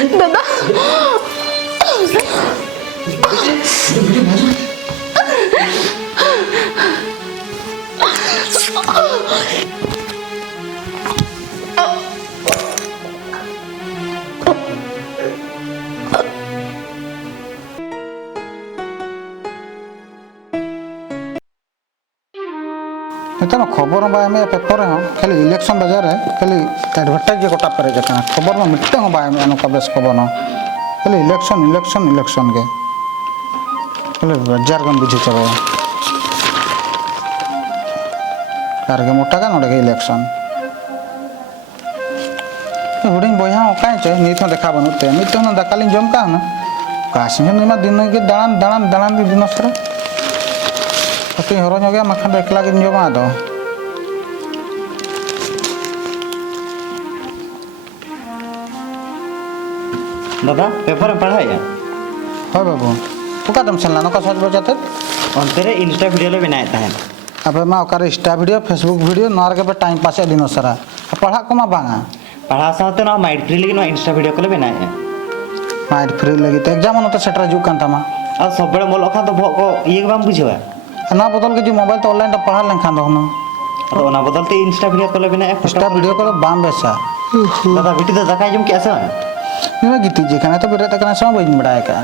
दादा नितन खबर bye paper खाली इलेक्शन बाजार खाली एडवर्टाइज गोटा पेरेज खबर में मिट्टे बाय नौका बेस खबर खाली इलेक्शन इलेक्शन इलेक्शन के खाली बाजार गन बुझे चाबे कारगे मोटा का नोडे इलेक्शन हुडिंग बया ओकाय चे नित देखा बनते मित दाकाली जम का ना काशी निमा दिन के दान दान दान दिन सर तो हरो नगे मखान एकला गिन जमा दो दादा पेपर में पढ़ाया हाय बाबू ओका दम चलना नका सज बजाते अंते रे इंस्टा वीडियो ले बनाए ताहन अबे मा ओकर इंस्टा वीडियो फेसबुक वीडियो नर के टाइम पास दिन सारा पढ़ा को मा बांगा पढ़ा साथे ना माइंड फ्री लेकिन इंस्टा वीडियो को ले बनाए माइंड फ्री लगी तो एग्जाम न तो सेटर जु कान तमा और सब बड़े मोल खान तो भो को ये बाम बुझवा ना बदल के जो मोबाइल तो ऑनलाइन पढ़ा लेन खान दो ना और ना बदलते इंस्टा वीडियो को ले बनाए इंस्टा वीडियो को बाम बेसा दादा बेटी तो दकाय जम कैसा निमा गीती जे खाना तो बेरे तक ना सम बइन बड़ाय का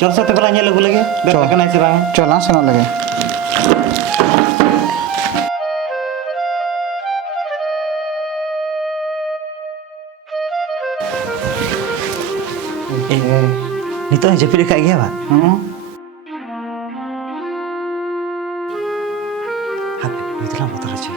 चल साथे बला ने लगू लगे बेटा कना से बांगे चला सनो लगे नितो जपी का गया बा हापे मितला बतर छ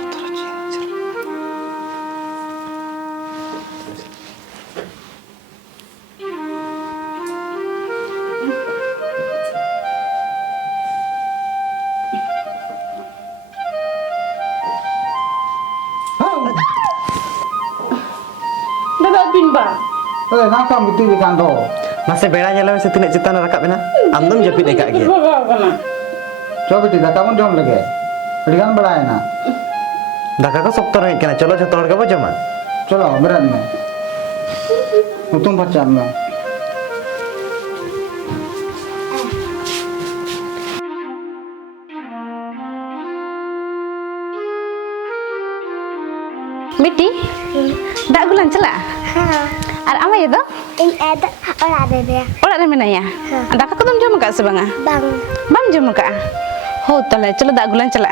दादा पिनबा ए ना का मिती जे कान दो मासे बेड़ा नेला से तिने चितान रकाब ना आमदम जपी का गया चो बेटी दाका मन जम लगे अड़िगान बड़ाय ना दाका को सप्तर है केना चलो जतो के बजमा चलो मेरा में तुम बच्चा में बेटी दाग गुलान चला और आमा ये दो इन एदा ओड़ा रे मेनाया दाका को तुम जम का से बांगा bang बाम जम का हो तले चलो दाग गुलान चला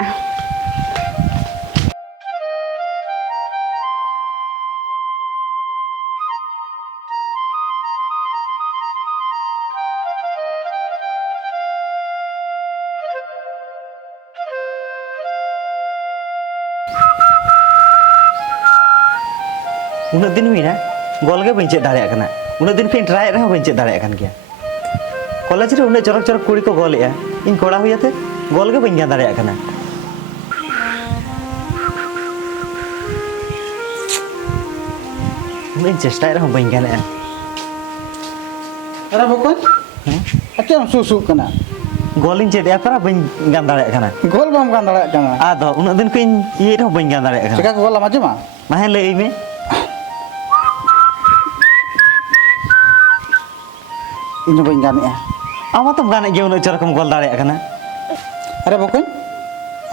उन दिन मीना गोल के बंचे दाड़े कना उन दिन फिन ट्राई रहा बंचे दाड़े कन गया कॉलेज रे उन चरक चरक कुड़ी को गोल या इन कोड़ा हुयाते गोल के बंगा दाड़े कना उन चेष्टा रहा बंगा ने अरे बकन अच्छा सुसु कना गोल इन चेड़े पर बंगा दाड़े कना गोल बाम कान दड़ा कना आदो उन दिन को ये रहा बंगा दाड़े कना चिका गोल माजे मा माहे लई में इन बइन गाने आमा तुम गाने गे उन चरक गोल दाड़े कना अरे बकन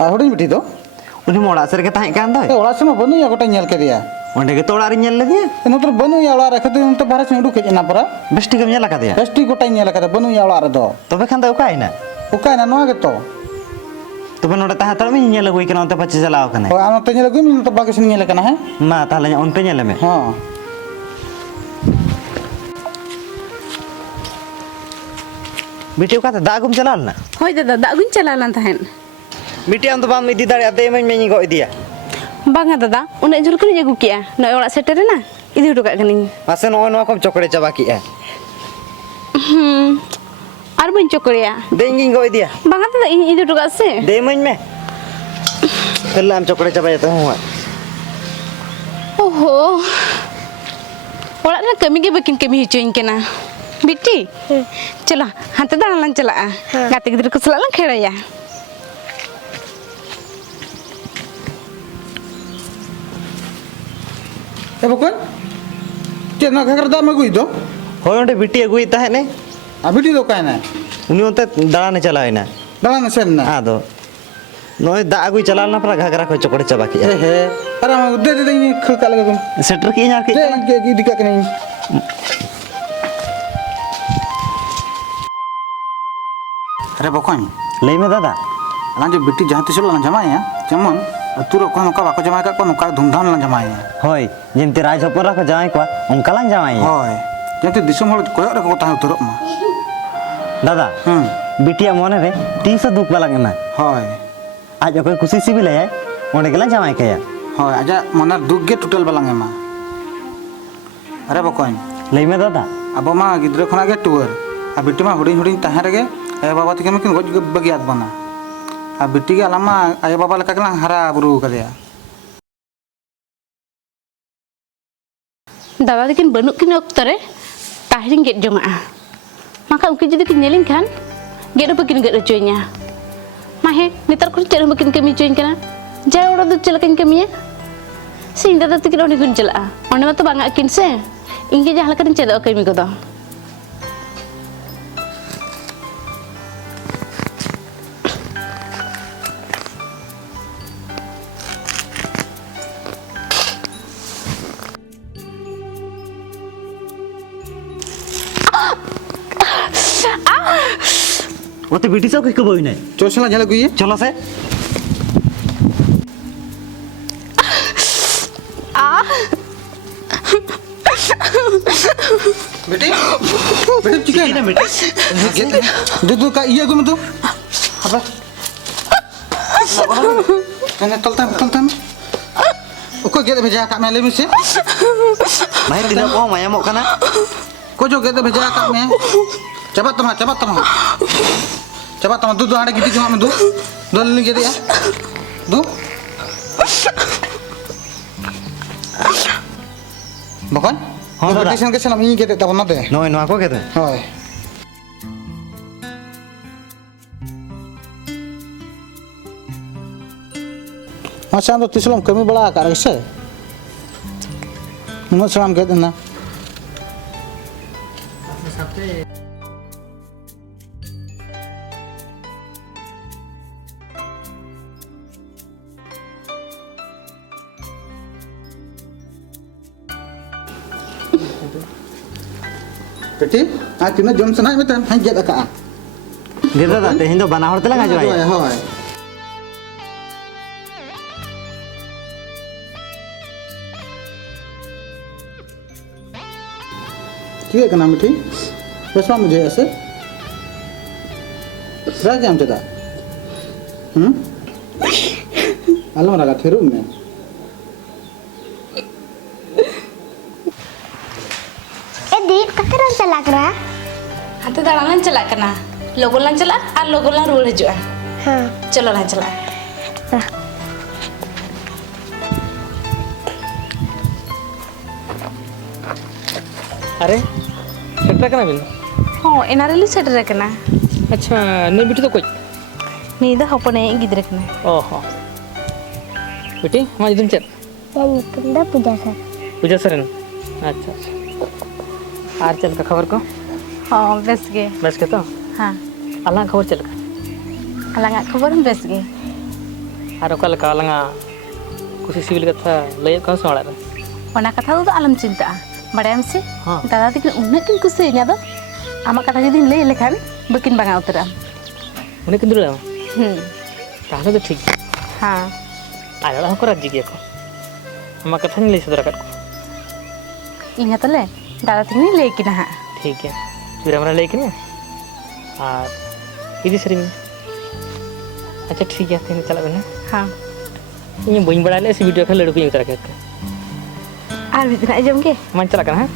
आ हुडी बिटी दो उनी मोड़ा सर के ताहे कान दो ए ओड़ा से बनु या गोटा नेल के दिया ओंडे के तोड़ा रे नेल लगे नोतर बनु या ओड़ा रखे तो बाहर से उडू के ना परा बेस्टी कम नेल लगा दिया बेस्टी गोटा नेल का बनु या ओड़ा रे दो तबे खान दो काइना ओका ना नोआ के तो तबे नोडे ताहा तड़ में नेल लगई कना त पछे चलाओ कने ओ आनो तने लगु मिन तो बाके से नेल कना है मा ताले उन पे नेल में हां बेटी का दागुम चलाल ना होय दादा दाग गुन चला लान तहन बेटी हम तो बाम इदी दाड़े आते में गो इदिया बांगा दादा उन्हें झुल कर अगू किया नय ओड़ा सेटर ना इदी हटो का कनी मासे नो नो कम चोकड़े चबा की है और बन चोकड़िया देंगी गो इदिया बांगा दादा इन इदी हटो का से दे मन में कल हम चोकड़े चबा जाते हूं ओहो ओड़ा रे कमी के बकिन कमी हिचोइन केना बिट्टी चलो हाथ दाना लान चला गाते गिद्र को सला लान खेड़ाया ए बकन ᱪᱮᱫ ᱱᱚᱣᱟ ᱜᱷᱟᱜᱽᱨᱟ ᱫᱟᱜ ᱮᱢ ᱟᱹᱜᱩᱭ ᱫᱚ ᱦᱳᱭ ᱚᱸᱰᱮ ᱵᱤᱴᱤ ᱟᱹᱜᱩᱭᱮᱫ ᱛᱟᱦᱮᱸᱫ ne ᱟᱨ ᱵᱤᱴᱤ ᱫᱚ ᱚᱠᱟᱭᱮᱱᱟᱭ ᱩᱱᱤ ᱚᱱᱛᱮ ᱫᱟᱬᱟᱱᱮ ᱪᱟᱞᱟᱣᱮᱱᱟ ᱫᱟᱬᱟᱱᱮ ᱥᱮᱱ ᱮᱱᱟ ᱟᱫᱚ ᱱᱚᱜᱼᱚᱭ ᱫᱟᱜ ᱟᱹᱜᱩᱭ ᱪᱟᱞᱟᱣ ᱞᱮᱱᱟ ᱯᱟᱨᱟ ᱜᱷᱟᱜᱽᱨᱟ ᱠᱚ ᱪᱚᱠᱲᱮ ᱪᱟᱵᱟ ᱠᱮᱜᱼᱟ ᱦᱮ ᱟᱨ ᱟᱢ ᱫᱮ ᱤᱧ ᱠᱷᱟᱹᱲ ᱠᱟᱜ ᱞᱮᱜᱮ ᱫᱩᱧ ᱥᱮᱴᱮᱨ ᱠᱮᱜᱼᱟᱹᱧ ᱟᱨ ᱠᱟᱹᱡ ᱫᱮ ᱤᱫᱤ ᱠᱟᱜ ᱠᱟᱹᱱᱟᱹᱧ अरे बकॉन ᱞᱟᱹᱭ ᱢᱮ दादा अला जो बेटी जहाँ तीस ला जमाया जेमन अतुर अखय नौका बाको जमाय का नौका धूमधाम ला जमाया ᱦᱳᱭ ᱡᱮᱢᱛᱮ ᱨᱟᱡᱽ ᱦᱚᱯᱚᱱ ᱨᱟᱠᱚ ᱡᱟᱶᱟᱭ ᱠᱚᱣᱟ ᱚᱱᱠᱟ ᱞᱟᱝ ᱡᱟᱶᱟᱭᱟ होय जेते दिसम हल कोयक रखो ताहे उतरक मा दादा बिटिया मने रे तीस दुख बालांग एमा होय आज अखय खुशी सिबिलाय ओंडे गेला जामाय कया होय आजा मन दुख गे टोटल बालांग एमा अरे बकॉन लई में दादा अब मा गिद्र खना गे टुवर आ बेटी मा हुडिंग हुडिंग ताहे रगे ए बाबा तके मकिन गज बगियात बना आ बेटी गे आलामा आय बाबा लका कला हरा बुरु करिया दादा दिकिन बनुक किन ऑक्तो रे ताहिरिन गेट जोंगा माखा उनकी जदि किन नेलिन खान गेट बकिन गेट चोइnya माहे नेतार को चेर बकिन कमी चोइन कना जाय ओड़ा दो चलकन कमिया सिंह दादा तकिन ओने गुन चला ओने मत बांगा किन से इंगे जहां लकन चेद कमी को दो ओते बिटी से कई बोई नहीं चोसला झले गुइए चलो से बेटी बेटी चिकन ना बेटी दे का ये गुम तू अब कने तलता में ओको गेद भेजा का में लेमी से भाई दिन को माया मो कना को जो गेद भेजा का में cepat teman du ada gitu cuma du lagi gitu ya du bukan हाँ दादा petition ke salam ini gitu tak pernah deh नोय नो को कहते होय masa ando tislam kami bala ka rese mun salam gitu na बेटी आज तीन जम सना मेतन हाई गेद का गे दादा तेहिं दो बना हर तेला गाजो होय होय ठीक है ना मिठी बस मुझे ऐसे राज जाम चदा आलम रगा थेरू में चला करा हाथे दाड़ान चला कना लोगों लान चला और लोगों लान रुआड़ हजुआ हां चलो लान चला अरे सेटर कना बिन हो एनारेली सेटर कना अच्छा ने बिटी तो कोई नी दा हपने गिदरे कना ओहो बिटी मा जुदुम चेत यानी तुमदा पूजा सरन अच्छा अच्छा आर चल का खबर को हाँ बेस गे बस के तो हाँ अलांग खबर चल का अलंगा खबर हम बेस गे आर ओका लका अलांगा कुछ सिविल कथा लय का सोड़ा रे ओना कथा दो आलम चिंता बड़ायम से हाँ। दादा तकिन उन्ना किन कुसिया दो आमा कथा जदि लय लेखान बकिन बांगा उतरा उन्हें किंदु रे ताहले तो ठीक हाँ आला को राजी गया को आमा कथा नहीं लय सदरा कर को इना तले दादा तकिन लय किना हा ठीक है फिर हमरा लय किने और इदी सरी अच्छा ठीक है तीन चला बने हाँ इन बइन बड़ा ले इस वीडियो का लड़को उतर के आर भी दिन आजम के मन चला कर हां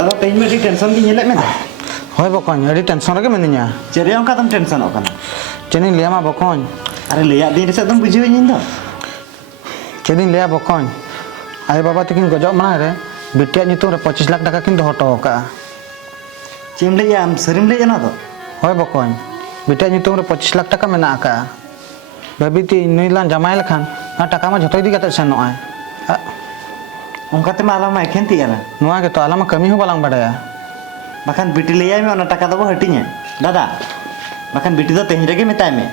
दादा तेज में टेंशन की नेले में होय बकॉन अड़ी टेंशन रे मिनिया चेरे ओंका तुम टेंशन ओकना चेनी लिया मा बकॉन अरे लिया दिन से तुम बुझियो इन दो चेदिन लिया बकॉन आए बाबा तकिन गजब मना रे बिटिया नितुम रे 25 लाख टाका किन दोहो हटो का चेम ले आम सरीम ले ना तो होय बकॉन बिटिया नितुम रे 25 लाख टाका मेना का बाबीती नुइलान जमाय लखान ना टाका मा जतो इदी कते सेनोय उनका ते माला मा एखेन तियाला नुआ के तो आलामा कमी हो बालांग बडाया बाखान बिटी ले आय में ओना टाका दबो हटिnya दादा बाखान बिटी दो तेहि रेगे मेताय में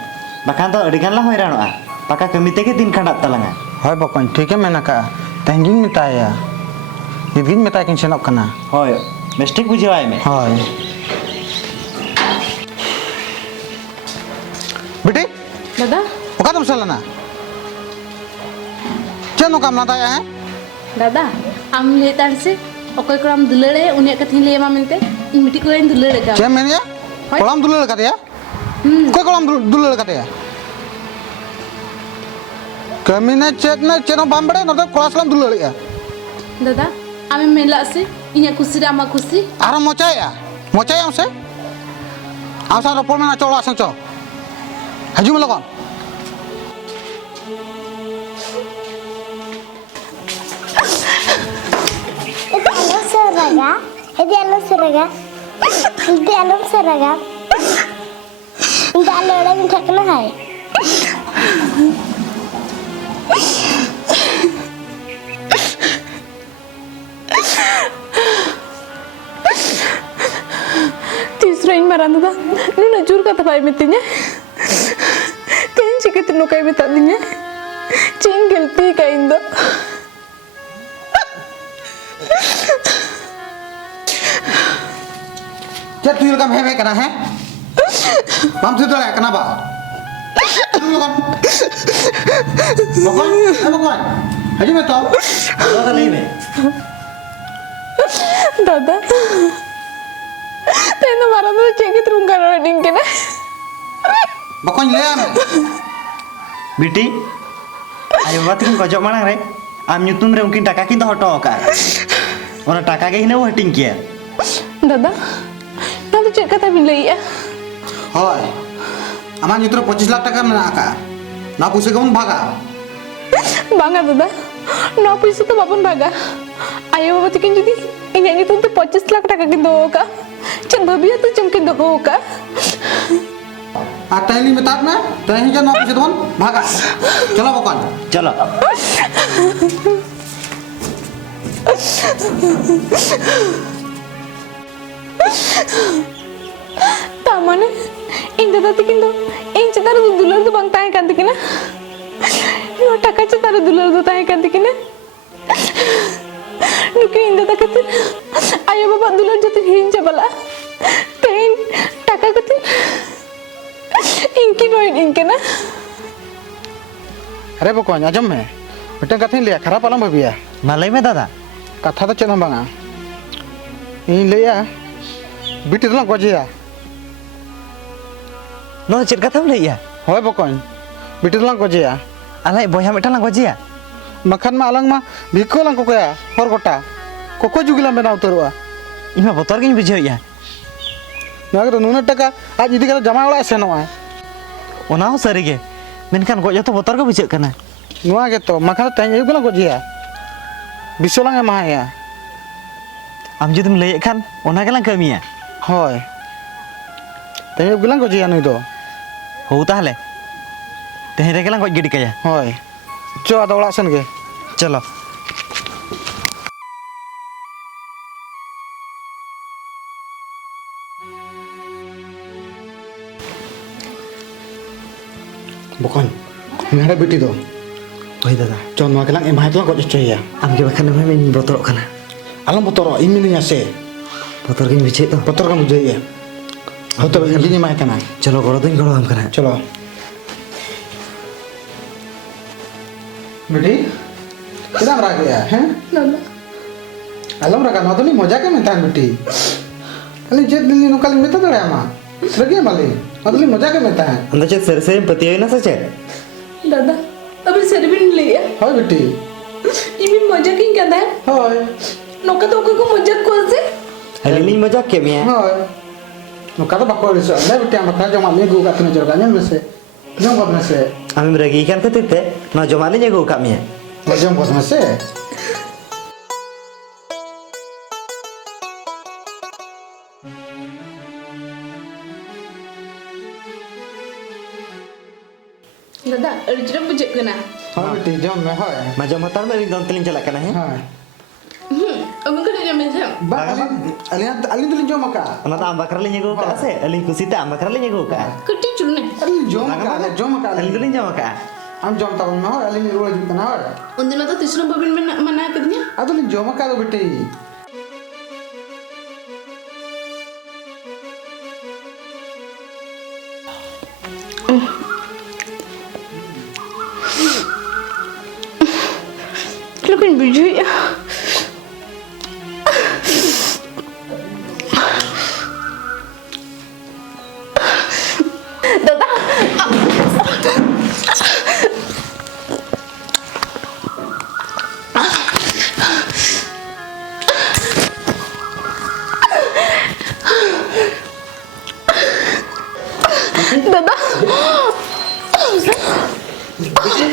बाखान तो अडिगान ला होयरानोआ पाका कमी तेगे दिन खंडात तलांगा होय बकॉन ठीक है मेना का तेंगिन मेताया इदिन मेताय किन सेनोक कना होय मिस्टेक बुझेवाय में होय बेटी दादा ओका तुम चलना चेनो काम ना दाया है दादा आम लेतार से ओकय को आम दुलड़े उनिया कथि ले मा मिलते इन मिटी को इन दुलड़े का चे मेनिया होय। कोलाम दुलड़ कते कोई कोलाम दुलड़ कते कमी ने चेक ने चेनो बाम बड़े न तो कोलासलाम दुलड़ या दादा आमे मेला से इया खुशी रामा खुशी आरो मोचाया उसे आसा रोपड़ में ना चोला संचो हजुम लगन Ini alam seraga. Ini alam seraga. Ini alam orang yang tak kenal hai. तीसरा इन मारा दादा नु नजूर का तबाई मितिnya तेन चिकित नु kai beta dinya cing gelpi ka indo क्या तू ये काम है करना है हम से तो करना बा तू लोगन बकवान हजी में तो दादा नहीं में दादा तेन मारा तो चिकित रुंगा रनिंग के ना बकवान ले आमे बिटी आयो बात किन गजब मांग रे आम nyutum रे उनकिन टाका किन तो हटो का ओना टाका के हिने वो हटिंग किया दादा ना तो चेक कथा बिन लइया होय आमा जितरो 25 लाख टाका मेना का ना पुसे कौन भागा बांगा दादा ना पैसा तो बाबन भागा आयो बाबा तकिन जदी इnya नितुम तो 25 लाख टाका किन दो का चल भबिया तो चमकिन दो का आ टहली में ताप में टहली के ना पुसे तो भागा चलो बकवान चलो तामाने इन दादा तकिन दो इन चतार दुलर तो बांग ताहे kan tikina नो टाका चतार दुलर दो ताहे kan tikina नुके इन दादा कते आयो बाबा दुलर जते हिन चबला तेन टाका कते इनकी नोइन इनके ना अरे बकवान आजम में बेटा कथि लिया खराब आलम भबिया मालय में दादा कथा तो चेन बांगा इन लिया बिटी दला गजिया नो चेक कथा लइया होय बकवान बिटी दला गजिया आलाय बया मिटा ला गजिया मखन मा अलंग मा भिको लंग कोया हर गोटा कोको जुगिला बेना उतरवा इमा बोतर गिन बुझेया नगर नुना टका आज इदी करा जमा ओड़ा सेनोआ ओना हो सरीगे मेनखान गज तो बोतर को बुझे कना नुआ के तो मखन तें अयु गला गजिया बिसोलांग माया आम जुदम लय खान ओना गेलां कमिया होय तें अयु गला गजिया नुई दो हो ताहले तेहे रे गेलां गज गिडी कया होय चो आदा ओड़ा सन गे चलो बकवान मेरा बेटी दो ओय दादा चो नुआ गेला एमाय तो गज चोया आम के बखान में मैं बोतरो कना आलम बतरो इमिनिया से बोतर गिन बुझे तो बतर का मुझे हो तो इंजीनी माय कना चलो गड़ो दिन गड़ो हम कना चलो बेटी किधर रह गया है दादा अलम रखा ना तो नहीं मजा के में था बेटी अली जेद दिल्ली नो कल में तो दड़े आमा लगे माली अदली मजा के में था अंदर चेक सर से पतिया ना सचे दादा अबे सरबिन लिया होय बेटी इमी मजा किन कहता है होय नौका तो को मजा को से हलिनी मजाक के मिया होय नो का तो बाको ले सो ले बेटी आमा खा जमा ले गु का तने जरगा ने से जम बद से आम रगी कान खातिर ते ना जमाली जे गो का मिया Macam bos masih. दादा अड़ी जोर बुझे कना Hai beti jom me hai. Majam hatar me ring dong teling jalak kana he. Hai. अब कर जम जम Ba alin tu jom maka. Ona ta am bakar le nyego ka ase ali kusita am bakar le nyego ka. कुटी चुने Alin jom maka. Ali teling jam ka. Am jom tahu me hai. Alin ni ruang jom kana hai. उन दिनों तो तीसरा बबिन में मना कर दिया Adu alin jom maka tu beti. लेकिन बिजू दादा दादा Baju